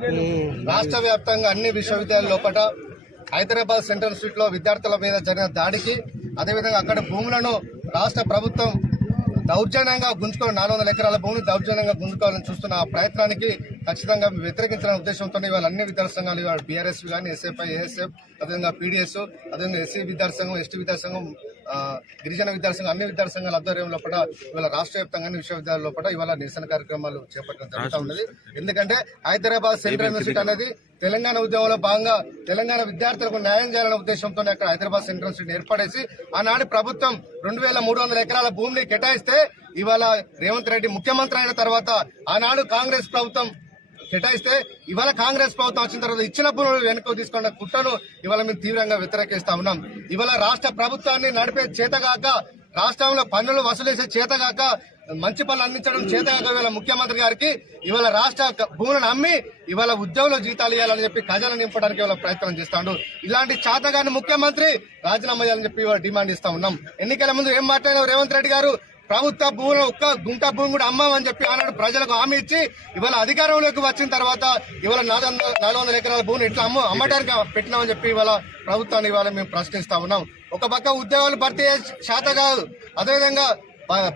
Hmm. రాష్ట్ర వ్యాప్తంగా అన్ని విశ్వవిద్యాలయాల లోపల హైదరాబాద్ సెంట్రల్ స్ట్రీట్లో లో విద్యార్థుల మీద జరిగిన దాడికి అదేవిధంగా అక్కడ భూములను రాష్ట్ర ప్రభుత్వం దౌర్జన్యంగా గుంజుకోవాలి నాలుగు వందల ఎకరాల భూమిని దౌర్జన్యంగా గుంజుకోవాలని చూస్తున్న ఆ ప్రయత్నానికి ఖచ్చితంగా వ్యతిరేకించిన ఉద్దేశంతో ఇవాళ అన్ని విద్యార్థి సంఘాలు ఇవాళ బీఆర్ఎస్ కానీ ఎస్ఎఫ్ఐ ఏఎస్ఎఫ్ అదేవిధంగా పీడిఎస్ అదేవిధంగా ఎస్సీ విద్యార్థి సంఘం ఎస్టీ విద్యార్థి సంఘం గిరిజన విద్యార్థి సంఘం అన్ని విద్యార్థి సంఘాల ఆధ్వర్యం లోపల ఇవాళ రాష్ట్ర వ్యాప్తంగా అన్ని విశ్వవిద్యాలయాల లోపల ఇవాళ నిరసన కార్యక్రమాలు చేపట్టడం జరుగుతూ ఉన్నది. ఎందుకంటే హైదరాబాద్ సెంట్రల్ యూనివర్సిటీ అనేది తెలంగాణ ఉద్యమంలో భాగంగా తెలంగాణ విద్యార్థులకు న్యాయం చేయాలనే ఉద్దేశంతో అక్కడ హైదరాబాద్ సెంట్రల్ యూనివర్సిటీ ఏర్పడేసి ఆనాడు ప్రభుత్వం రెండు వేల మూడు వందల ఎకరాల భూమిని కేటాయిస్తే ఇవాళ రేవంత్ రెడ్డి ముఖ్యమంత్రి అయిన తర్వాత ఆనాడు కాంగ్రెస్ ప్రభుత్వం కేటాయిస్తే ఇవాళ కాంగ్రెస్ ప్రభుత్వం వచ్చిన తర్వాత ఇచ్చిన భూములు వెనుక తీసుకున్న కుట్రను ఇవాళ మేము తీవ్రంగా వ్యతిరేకిస్తా ఉన్నాం. ఇవాళ రాష్ట్ర ప్రభుత్వాన్ని నడిపే చేతగాక రాష్ట్రంలో పన్నులు వసూలు చేసే చేతగాక మంచి పనులు అందించడం చేతగాక ఇవాళ ముఖ్యమంత్రి గారికి ఇవాళ రాష్ట్ర భూములను అమ్మి ఇవాళ ఉద్యోగంలో జీతాలు ఇవ్వాలని చెప్పి ఖజానా నింపడానికి ఇవాళ ప్రయత్నం చేస్తాడు. ఇలాంటి చాతగాని ముఖ్యమంత్రి రాజీనామా చేయాలని చెప్పి ఇవాళ డిమాండ్ ఇస్తా ఉన్నాం. ఎన్నికల ముందు ఏం మాట్లాడినారు రేవంత్ రెడ్డి గారు? ప్రభుత్వ భూములు ఒక్క గుంట భూమి కూడా అమ్మామని చెప్పి ఆనాడు ప్రజలకు హామీ ఇచ్చి ఇవాళ అధికారంలోకి వచ్చిన తర్వాత ఇవాళ నాలుగు వందల నాలుగు వందల ఎకరాల భూమిని ఇట్లా అమ్మ అమ్మటానికి పెట్టినామని చెప్పి ఇవాళ ప్రభుత్వాన్ని ఇవాళ మేము ప్రశ్నిస్తా ఉన్నాం. ఒక పక్క ఉద్యోగాలు భర్తీ శాత కాదు. అదేవిధంగా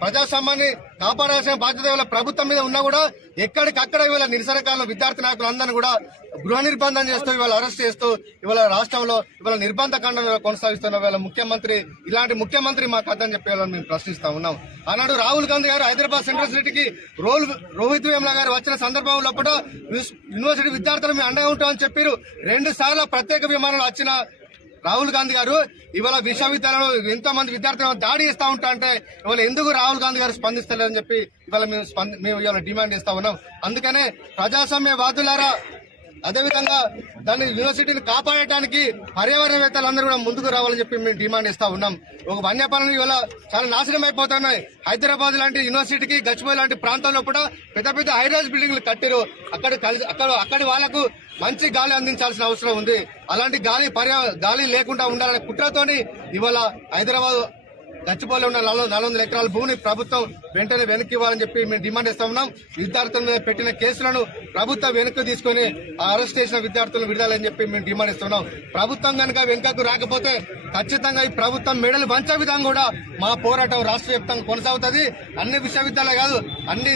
ప్రజాస్వామ్యాన్ని కాపాడాల్సిన బాధ్యత ఇవాళ ప్రభుత్వం మీద ఉన్నా కూడా ఎక్కడికక్కడ ఇవాళ నిరసనకారులు విద్యార్థి నాయకులు అందరినీ కూడా గృహ నిర్బంధం చేస్తూ ఇవాళ అరెస్ట్ చేస్తూ ఇవాళ రాష్ట్రంలో ఇవాళ నిర్బంధ కాండం కొనసాగిస్తున్న వేళ ముఖ్యమంత్రి ఇలాంటి ముఖ్యమంత్రి మాకు అర్థం చెప్పే వాళ్ళని మేము ప్రశ్నిస్తా ఉన్నాం. ఆనాడు రాహుల్ గాంధీ గారు హైదరాబాద్ సెంట్రల్ సిటీకి రోల్ రోహిత్ వేముల గారు వచ్చిన సందర్భంలో కూడా యూనివర్సిటీ విద్యార్థులు మేము అండగా ఉంటామని చెప్పారు. రెండు సార్లు ప్రత్యేక విమానాలు వచ్చిన రాహుల్ గాంధీ గారు ఇవాళ విశ్వవిద్యాలయంలో ఎంతో మంది విద్యార్థులు దాడి ఇస్తా ఉంటా అంటే ఇవాళ ఎందుకు రాహుల్ గాంధీ గారు స్పందిస్తలేదని చెప్పి ఇవాళ మేము మేము ఇవాళ డిమాండ్ చేస్తా ఉన్నాం. అందుకనే ప్రజాస్వామ్య వాదులారా అదేవిధంగా దాన్ని యూనివర్సిటీని కాపాడటానికి పర్యావరణవేత్తలందరూ కూడా ముందుకు రావాలని చెప్పి మేము డిమాండ్ ఇస్తా ఉన్నాం. ఒక వన్యపాలన ఇవాళ చాలా నాశనం అయిపోతున్నాయి. హైదరాబాద్ లాంటి యూనివర్సిటీకి గచ్చిపోయి లాంటి ప్రాంతాల్లో కూడా పెద్ద పెద్ద హైరాజ్ బిల్డింగ్లు కట్టారు. అక్కడ కలిసి అక్కడ అక్కడి వాళ్ళకు మంచి గాలి అందించాల్సిన అవసరం ఉంది. అలాంటి గాలి పర్యా గాలి లేకుండా ఉండాలనే కుట్రతోని ఇవాళ హైదరాబాద్ గచ్చిపోలే ఉన్న నాలుగు వందల ఎకరాల భూమిని ప్రభుత్వం వెంటనే వెనక్కి ఇవ్వాలని చెప్పి మేము డిమాండ్ చేస్తా ఉన్నాం. విద్యార్థుల మీద పెట్టిన కేసులను ప్రభుత్వం వెనక్కి తీసుకొని ఆ అరెస్ట్ చేసిన విద్యార్థులను విడుదలని చెప్పి మేము డిమాండ్ ఇస్తున్నాం ప్రభుత్వం కనుక వెనుకకు రాకపోతే ఖచ్చితంగా ఈ ప్రభుత్వం మెడలు వంచే విధంగా కూడా మా పోరాటం రాష్ట్ర వ్యాప్తంగా కొనసాగుతుంది. అన్ని విశ్వవిద్యాలయాలు కాదు అన్ని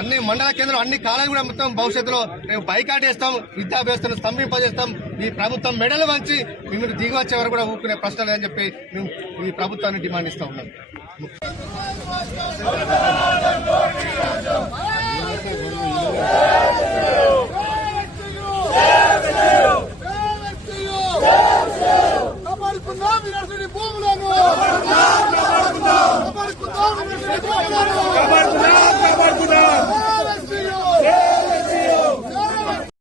అన్ని మండల కేంద్రం అన్ని కాలాలు కూడా మొత్తం భవిష్యత్తులో మేము బైకాట్ చేస్తాం విద్యాభ్యాసం స్తంభింపజేస్తాం. ఈ ప్రభుత్వం మెడలు వంచి మిమ్మల్ని దిగి వచ్చే వరకు కూడా ఊరుకునే ప్రశ్న లేదని చెప్పి మేము ఈ ప్రభుత్వాన్ని డిమాండ్ ఇస్తా ఉన్నాం. భూములను